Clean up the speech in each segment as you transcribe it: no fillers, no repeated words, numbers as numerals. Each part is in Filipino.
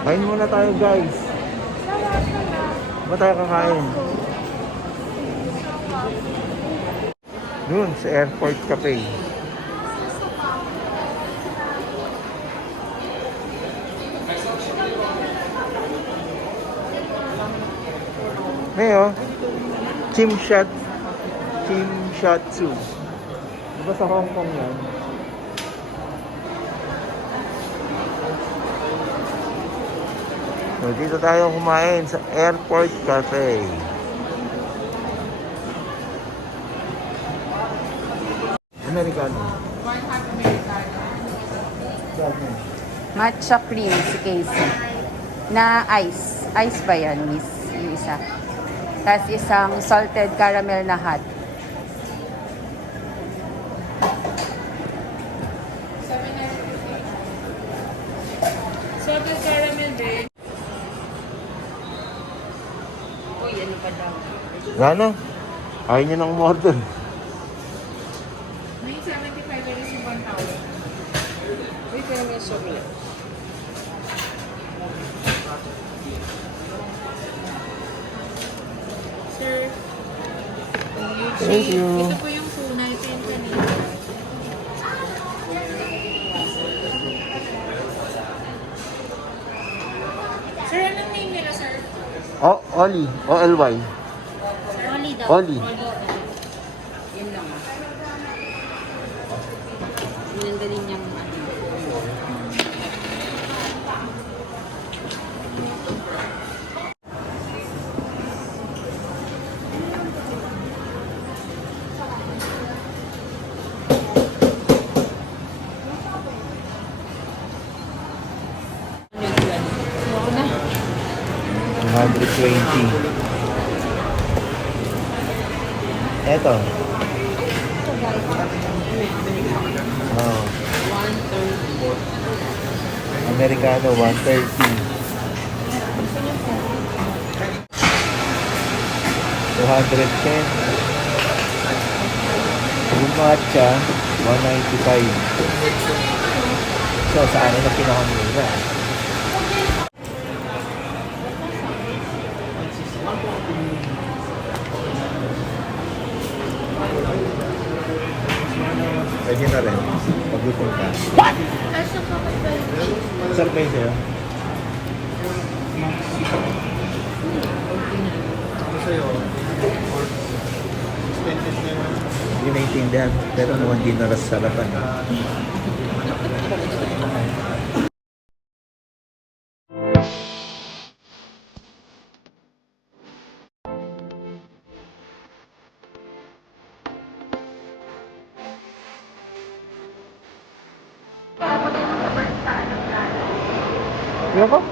Kain muna tayo guys. Ba tayo kakain? Doon sa Airport Cafe. Ngayon, Chimshatsu. Diba sa Hong Kong yan? So, dito tayo kumain sa Airport Cafe. Americano. Matcha cream si Casey. Na ice. Ice ba yan, miss? Yung isa. Tapos isang salted caramel na hot. Salted caramel din. Uy, ano pa daw? Gano? Ayaw niyo nang umorder. May 75 pesos yung 1,000. Wait, pero may chocolate. Sir, Thank you. ito po yung tuna. Ito yung kanina. Sir, anong name nila, sir? Oh, Oli. O-L-Y. Oli daw. Oli. Yun lang ah. Yun ang galing niyang ano. Oo na. 120. Eto. Oh, 130. Americano 130. 210. Yung matcha 195. So, sa akin na pinakamura. Pwede na rin. Pag-gutom ka. Asa ka ba ba? Sir, kayo sa'yo? Hindi naintindihan. Pero mukhang di naras sarapan. Ayoko.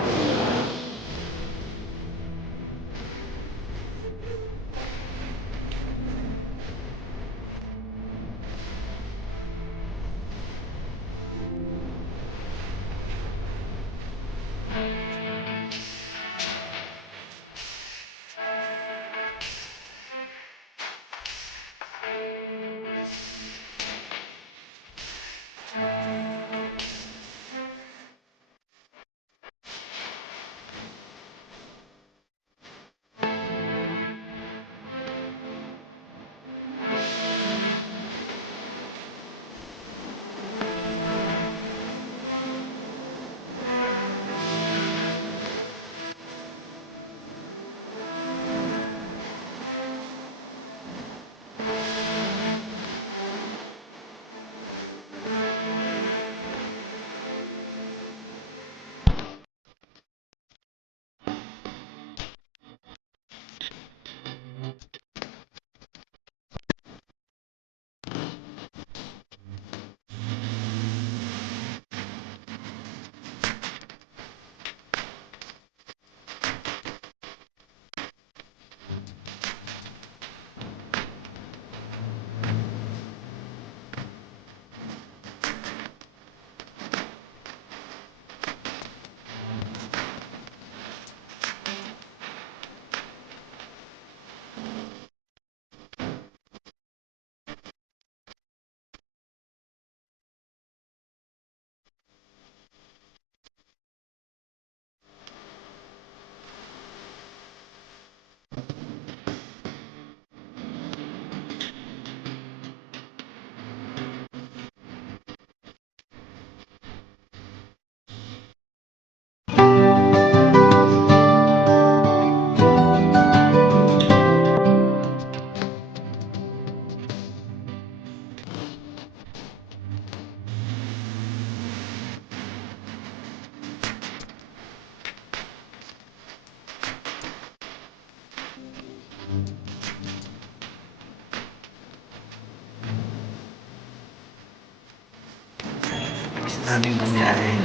namin bumiyahe.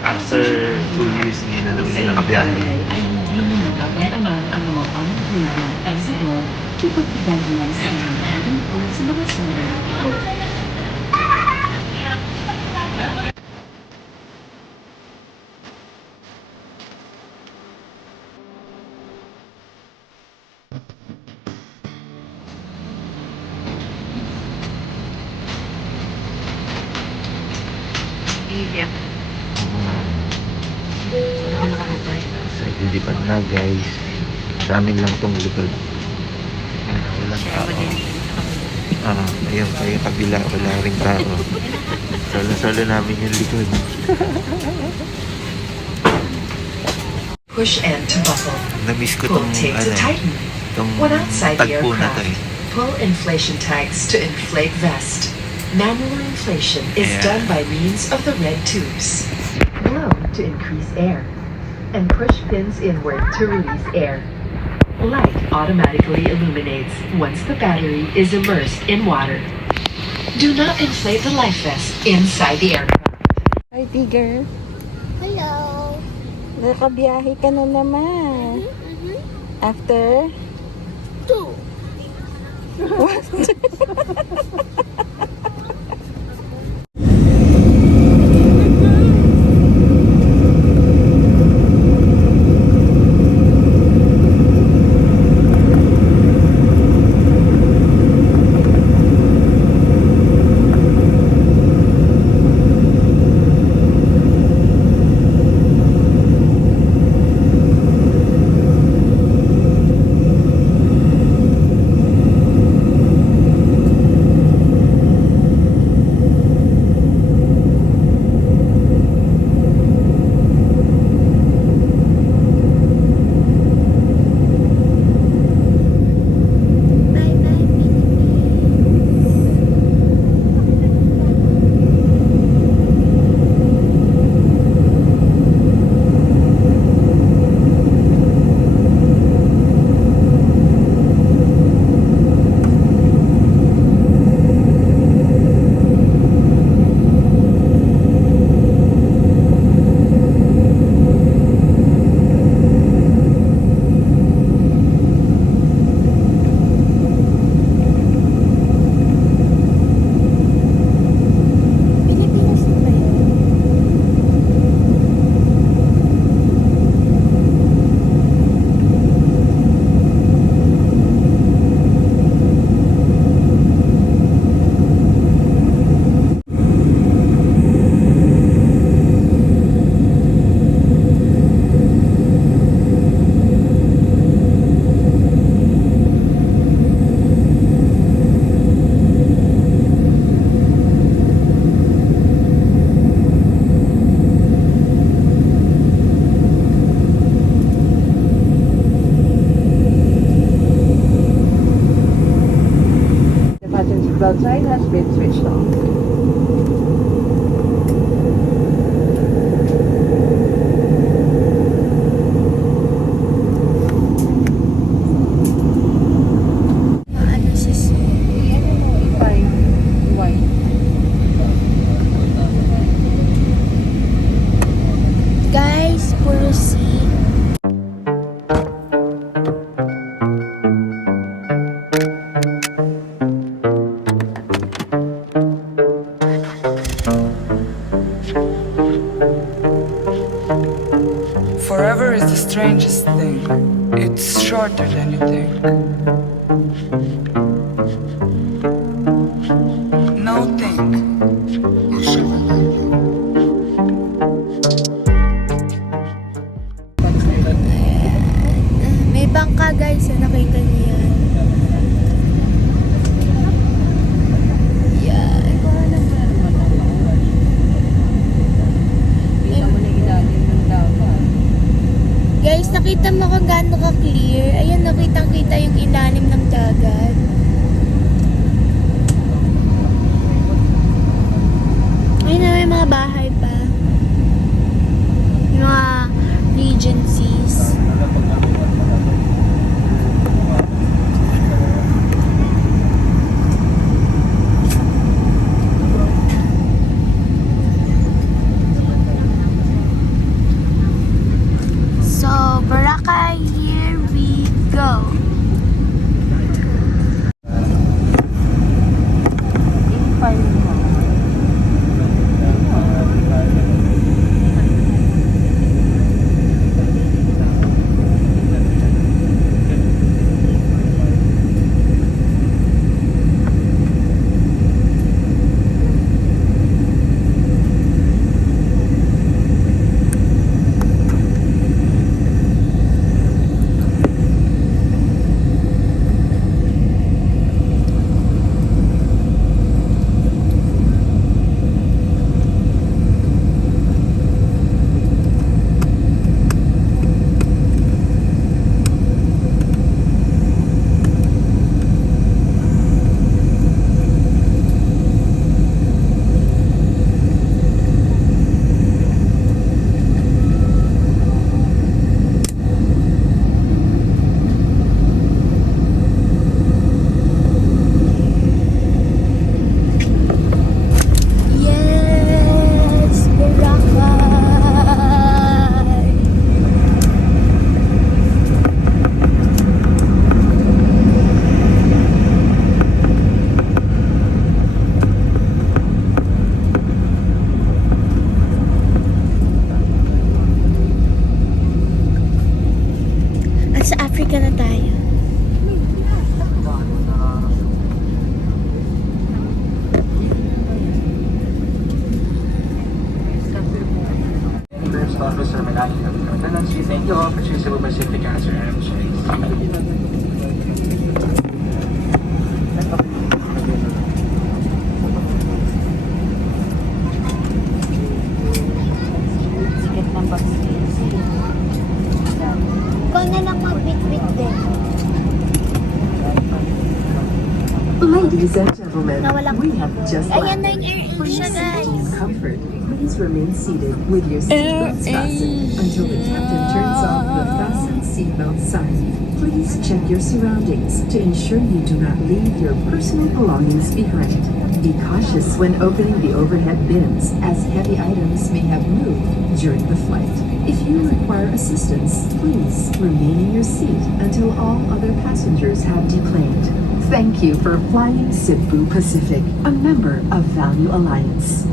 After 2 years, ngayon na naman nila kabiyahe. Iyak. Hindi pa na guys. Sa amin lang tong likod. Walang tao. Ayun, kayo kabila. Wala rin tao. Solo-solo namin yung likod. Push and to buckle. Namiss ko Pull tong tape to tighten. tong When outside the tagpo na to aircraft, pull inflation tags to inflate vest. Manual inflation is done by means of the red tubes. Blow to increase air, and push pins inward to release air. Light automatically illuminates once the battery is immersed in water. Do not inflate the life vest inside the aircraft. Hi, Tiger. Hello. Nakabiyahe ka na naman. After? 2. outside has been switched off. Ano sis? Ano mo, i-5. White. Guys, puro C. Forever is the strangest thing. It's shorter than you think. No think. May bangka guys, nakita niyo yan. Yan. Guys, nakita mo kung gaano ka-clear. Ayun, nakitang-kita yung ilalim ng dagat. Ayun na, may mga bahay pa. Yung mga regencies. Sir Malaki of the Tenancy. Thank you all for choosing Cebu Pacific as your air choice. Sikat ng backstage. Ikaw na lang mag-bit-bit din. Ladies and gentlemen, Nawala ko we have just Ayan na landed. yung For your AirAsia, safety guys. and comfort, please remain seated with your seatbelts fastened until the captain turns off the fasten seatbelt sign. Please check your surroundings to ensure you do not leave your personal belongings behind. Be cautious when opening the overhead bins, as heavy items may have moved during the flight. If you require assistance, please remain in your seat until all other passengers have deplaned. Thank you for flying Cebu Pacific, a member of Value Alliance.